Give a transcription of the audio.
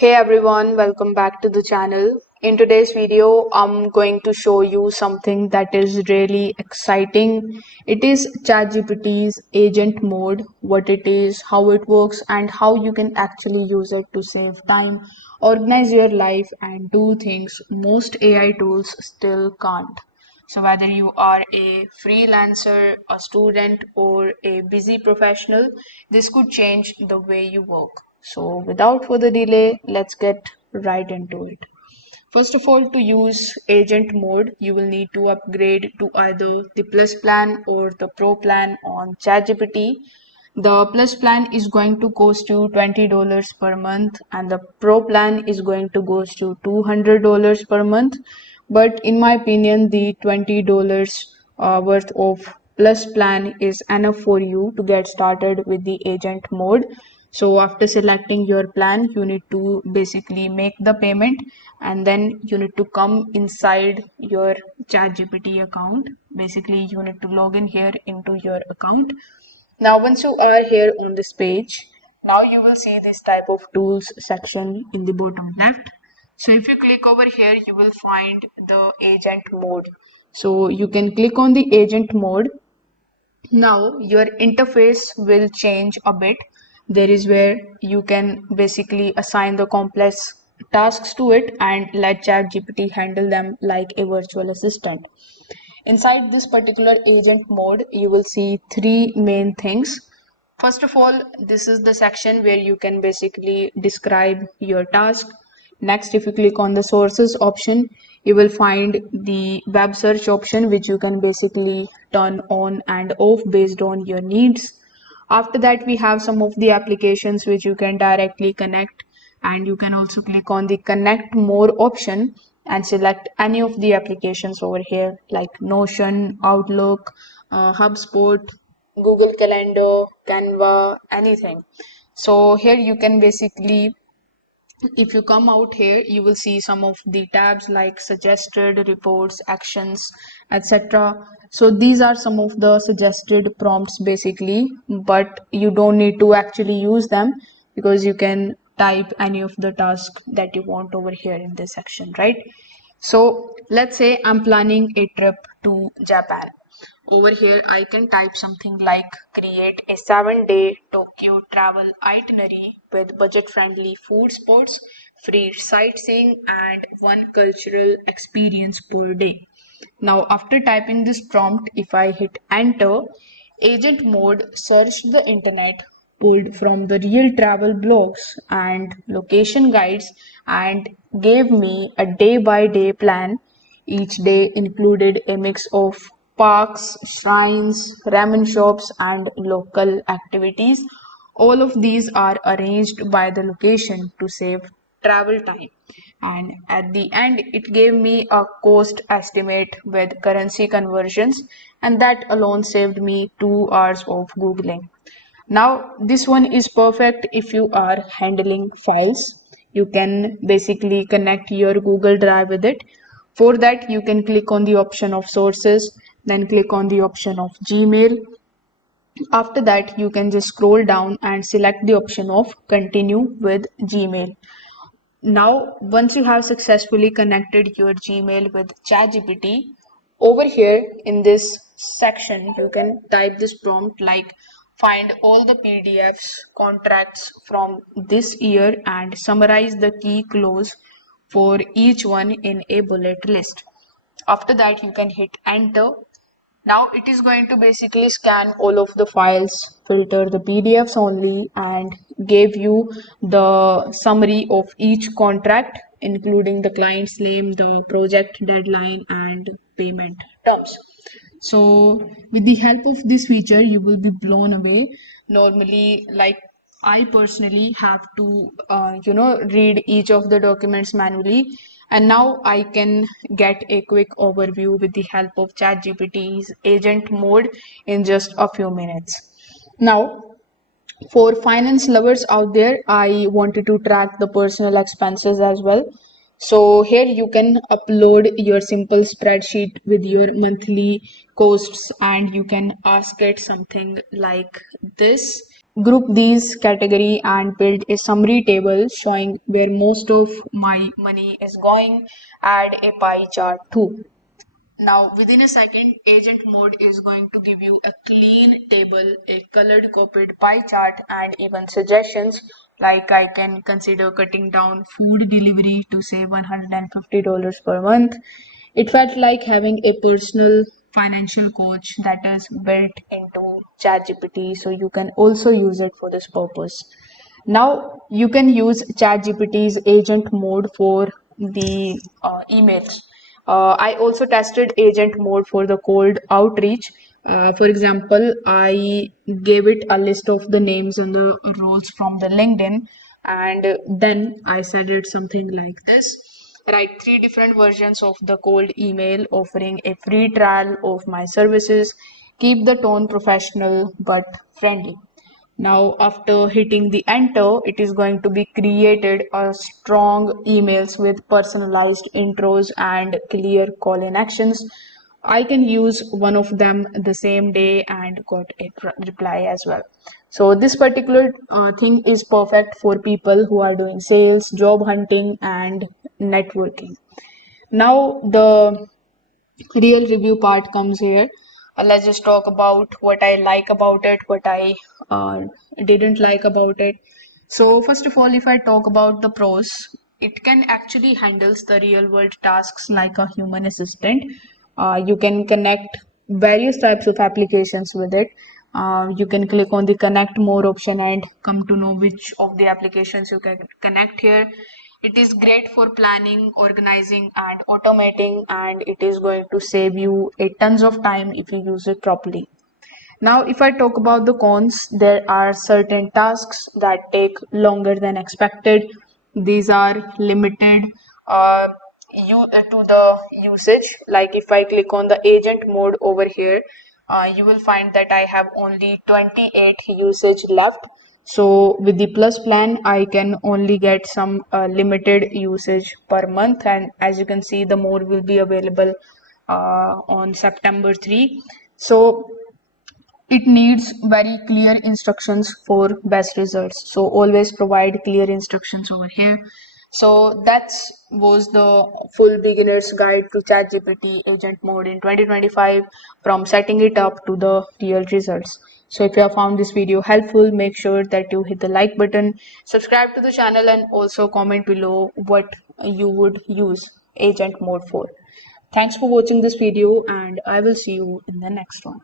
Hey everyone, welcome back to the channel. In today's video, I'm going to show you something that is really exciting. It is ChatGPT's Agent Mode, what it is, how it works, and how you can actually use it to save time, organize your life, and do things most AI tools still can't. So, whether you are a freelancer, a student, or a busy professional, this could change the way you work. So, without further delay, let's get right into it. First of all, to use agent mode, you will need to upgrade to either the Plus plan or the Pro plan on ChatGPT. The Plus plan is going to cost you $20 per month, and the Pro plan is going to cost you $200 per month. But in my opinion, the $20 worth of Plus plan is enough for you to get started with the agent mode. So after selecting your plan, you need to basically make the payment, and then you need to come inside your ChatGPT account. Basically, you need to log in here into your account. Now, once you are here on this page, now you will see this type of tools section in the bottom left. So if you click over here, you will find the agent mode. So you can click on the agent mode. Now your interface will change a bit. There is where you can basically assign the complex tasks to it and let ChatGPT handle them like a virtual assistant. Inside this particular agent mode, you will see three main things. First of all, this is the section where you can basically describe your task. Next, if you click on the sources option, you will find the web search option, which you can basically turn on and off based on your needs. After that, we have some of the applications which you can directly connect, and you can also click on the connect more option and select any of the applications over here like Notion, Outlook, HubSpot, Google Calendar, Canva, anything. So here you can basically, if you come out here, you will see some of the tabs like suggested, reports, actions, etc. So these are some of the suggested prompts basically, but you don't need to actually use them because you can type any of the tasks that you want over here in this section, right? So let's say I'm planning a trip to Japan. Over here, I can type something like create a 7-day Tokyo travel itinerary with budget friendly food spots, free sightseeing, and one cultural experience per day. Now, after typing this prompt, if I hit enter, agent mode searched the internet, pulled from the real travel blogs and location guides, and gave me a day by day plan. Each day included a mix of parks, shrines, ramen shops, and local activities. All of these are arranged by the location to save travel time. And at the end, it gave me a cost estimate with currency conversions, and that alone saved me 2 hours of Googling. Now, this one is perfect if you are handling files. You can basically connect your Google Drive with it. For that, you can click on the option of sources, then click on the option of Gmail. After that, you can just scroll down and select the option of continue with Gmail. Now, once you have successfully connected your Gmail with ChatGPT, over here in this section, you can type this prompt like find all the PDFs contracts from this year and summarize the key clause for each one in a bullet list. After that, you can hit enter. Now it is going to basically scan all of the files, filter the PDFs only, and give you the summary of each contract, including the client's name, the project deadline, and payment terms. So with the help of this feature, you will be blown away. Normally, like I personally have to, read each of the documents manually, and now I can get a quick overview with the help of ChatGPT's agent mode in just a few minutes. Now, for finance lovers out there, I wanted to track the personal expenses as well. So here you can upload your simple spreadsheet with your monthly costs, and you can ask it something like this. group these category and build a summary table showing where most of my money is going. Add a pie chart too. Now, within a second, agent mode is going to give you a clean table, a colored copied pie chart, and even suggestions like I can consider cutting down food delivery to save $150 per month. It felt like having a personal financial coach that is built into ChatGPT, so you can also use it for this purpose. Now you can use ChatGPT's agent mode for the emails. I also tested agent mode for the cold outreach. For example, I gave it a list of the names and the roles from the LinkedIn, and then I said it something like this: write three different versions of the cold email offering a free trial of my services. Keep the tone professional but friendly. Now, after hitting the enter, it is going to be created a strong emails with personalized intros and clear call in actions. I can use one of them the same day and got a reply as well. So this particular thing is perfect for people who are doing sales, job hunting, and networking. Now the real review part comes here. Let's just talk about what I like about it, what I uh, didn't like about it. So first of all, if I talk about the pros, it can actually handles the real world tasks like a human assistant. You can connect various types of applications with it. You can click on the connect more option and come to know which of the applications you can connect here. It is great for planning, organizing, and automating, and it is going to save you a tons of time if you use it properly. Now, if I talk about the cons, there are certain tasks that take longer than expected. These are limited uh, to the usage. Like if I click on the agent mode over here, you will find that I have only 28 usage left. So with the plus plan, I can only get some limited usage per month, and as you can see, the more will be available on September 3. So it needs very clear instructions for best results. So always provide clear instructions over here. So that's was the full beginner's guide to ChatGPT agent mode in 2025, from setting it up to the real results. So if you have found this video helpful, make sure that you hit the like button, subscribe to the channel, and also comment below what you would use agent mode for. Thanks for watching this video, and I will see you in the next one.